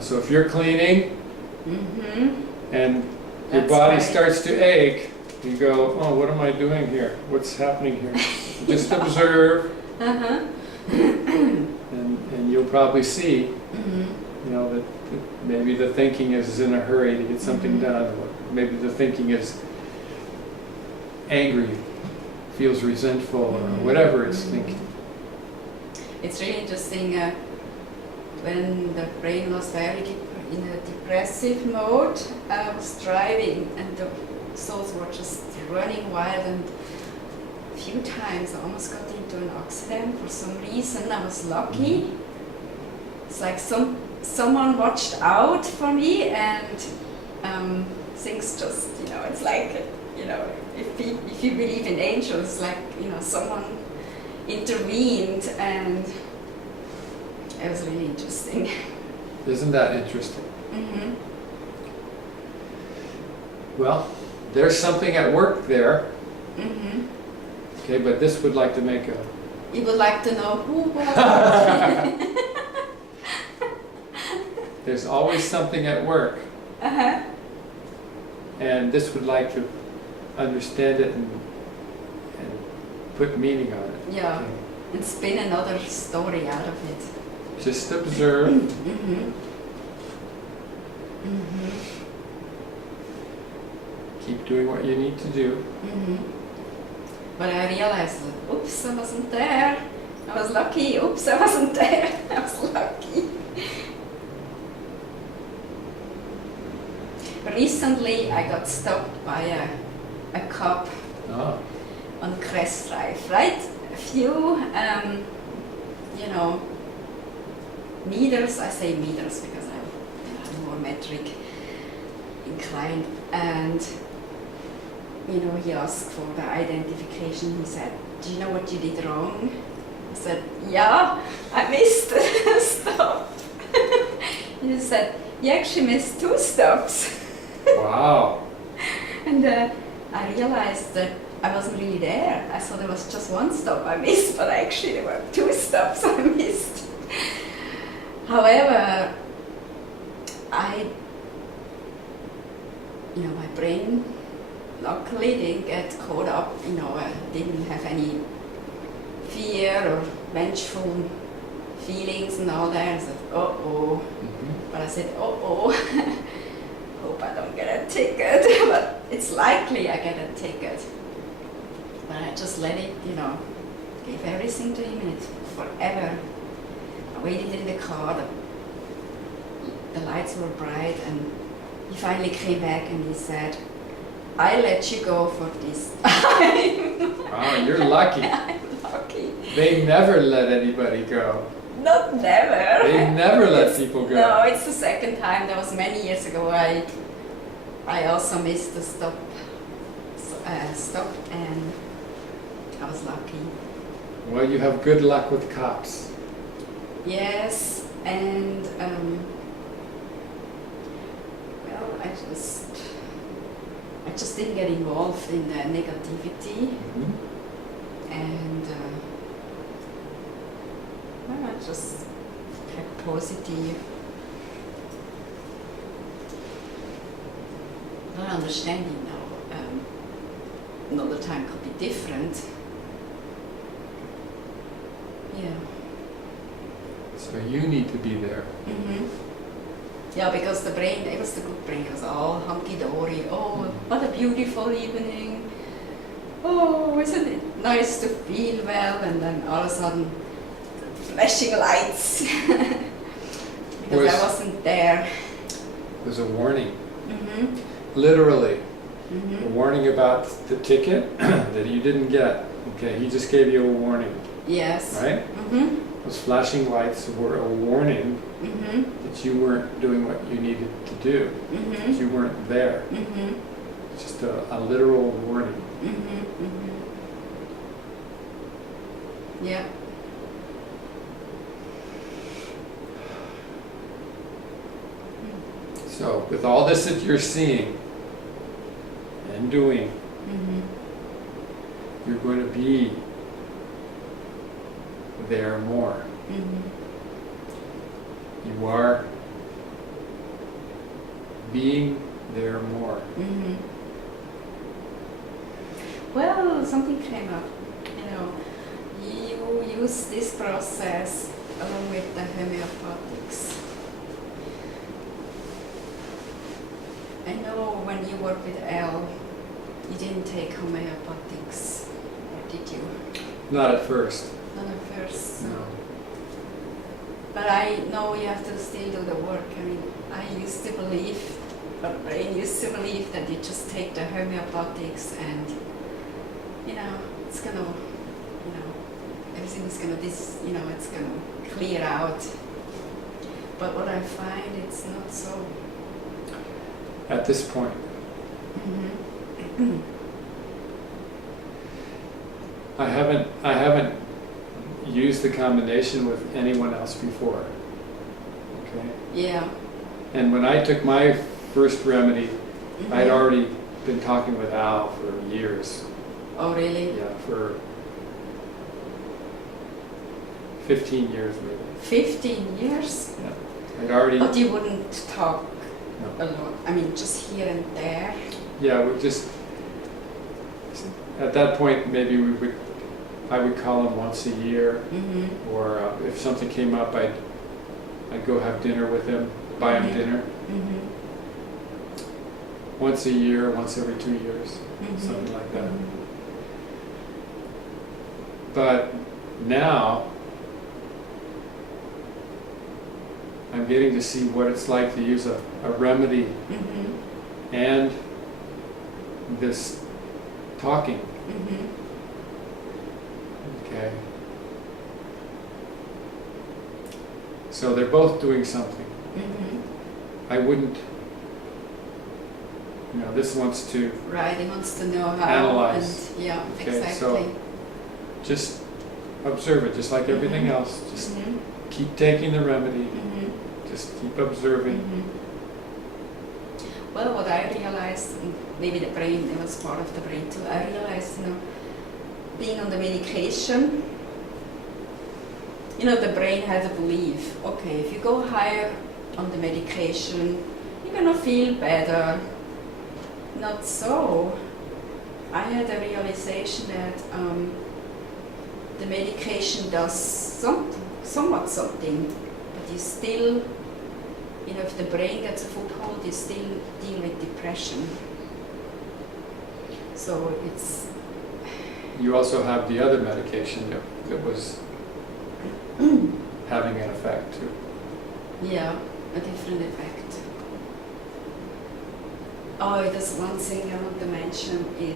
So if you're cleaning and your That's body right. starts to ache, you go, oh, what am I doing here? What's happening here? Just observe, and you'll probably see, that maybe the thinking is in a hurry to get something done, or maybe the thinking is angry, feels resentful, or whatever it's thinking. It's really interesting when the brain was very in a depressive mode. I was driving and the thoughts were just running wild, and a few times I almost got into an accident for some reason. I was lucky. It's like someone watched out for me, and things just, it's like, if you believe in angels, like, someone intervened, and it was really interesting. Isn't that interesting? Well, there's something at work there. Okay, but this would like to make a... You would like to know who was it? There's always something at work. And this would like to understand it and put meaning on it. Yeah, Okay. and spin another story out of it. Just observe. Keep doing what you need to do. But I realized that, oops, I wasn't there. I was lucky. Oops, I wasn't there. I was lucky. Recently, I got stopped by a cop on Crest Drive, right? A few, meters. I say meters because I'm more metric inclined, and he asked for the identification. He said, "Do you know what you did wrong?" I said, "Yeah, I missed a stop." He said, "You actually missed 2 stops." Wow. And I realized that I wasn't really there. I thought there was just 1 stop I missed, but actually there were 2 stops I missed. However, my brain luckily didn't get caught up, I didn't have any fear or vengeful feelings and all that. I said, uh-oh. But I said, uh-oh. Hope I don't get a ticket, but it's likely I get a ticket. But I just let it, gave everything to him, and it took forever. I waited in the car, the lights were bright, and he finally came back and he said, "I let you go for this time." Wow, you're lucky. I'm lucky. They never let anybody go. Not never. They never let people go. No, it's the second time. That was many years ago. I also missed the stop, and I was lucky. Well, you have good luck with cops. Yes, and I just didn't get involved in the negativity, and I just kept positive. Not understanding now. Another time could be different. Yeah. So you need to be there. Yeah, because the brain, it was the good brain, it was all hunky-dory. Oh, what a beautiful evening. Oh, isn't it nice to feel well? And then all of a sudden, flashing lights. Because I wasn't there. There's a warning. Literally. A warning about the ticket that you didn't get. Okay, he just gave you a warning. Yes. Right? Those flashing lights were a warning that you weren't doing what you needed to do. That you weren't there. Just a literal warning. Yeah. So, with all this that you're seeing and doing, you're going to be there more. You are being there more. Well, something came up. You use this process along with the homeopathics. I know when you work with L, you didn't take homeopathics, or did you? Not at first. Not at first. So. No. But I know you have to still do the work. I mean, I used to believe, or brain used to believe that you just take the homeopathics and, it's gonna, everything's gonna, it's gonna clear out. But what I find, it's not so. At this point. I haven't used the combination with anyone else before. Okay? Yeah. And when I took my first remedy, I'd already been talking with Al for years. Oh, really? Yeah, for 15 years maybe. 15 years? Yeah. I'd already. But you wouldn't talk No. a lot. I mean, just here and there. Yeah, we just. At that point, maybe I would call him once a year, or if something came up, I'd go have dinner with him, buy him dinner. Once a year, once every 2 years, something like that. But now, I'm getting to see what it's like to use a remedy and this talking. Okay. So they're both doing something. I wouldn't, this wants to Right, he wants to know how. analyze. And, yeah, Okay, exactly. so just observe it, just like everything else. Just keep taking the remedy. Just keep observing. Well, what I realized, and maybe the brain, it was part of the brain too, I realized, being on the medication, the brain has a belief, okay, if you go higher on the medication, you're going to feel better. Not so. I had a realization that the medication does somewhat something, but you still, if the brain gets a foothold, you still deal with depression. So it's... You also have the other medication that was having an effect too. Yeah, a different effect. Oh, there's one thing I want to mention is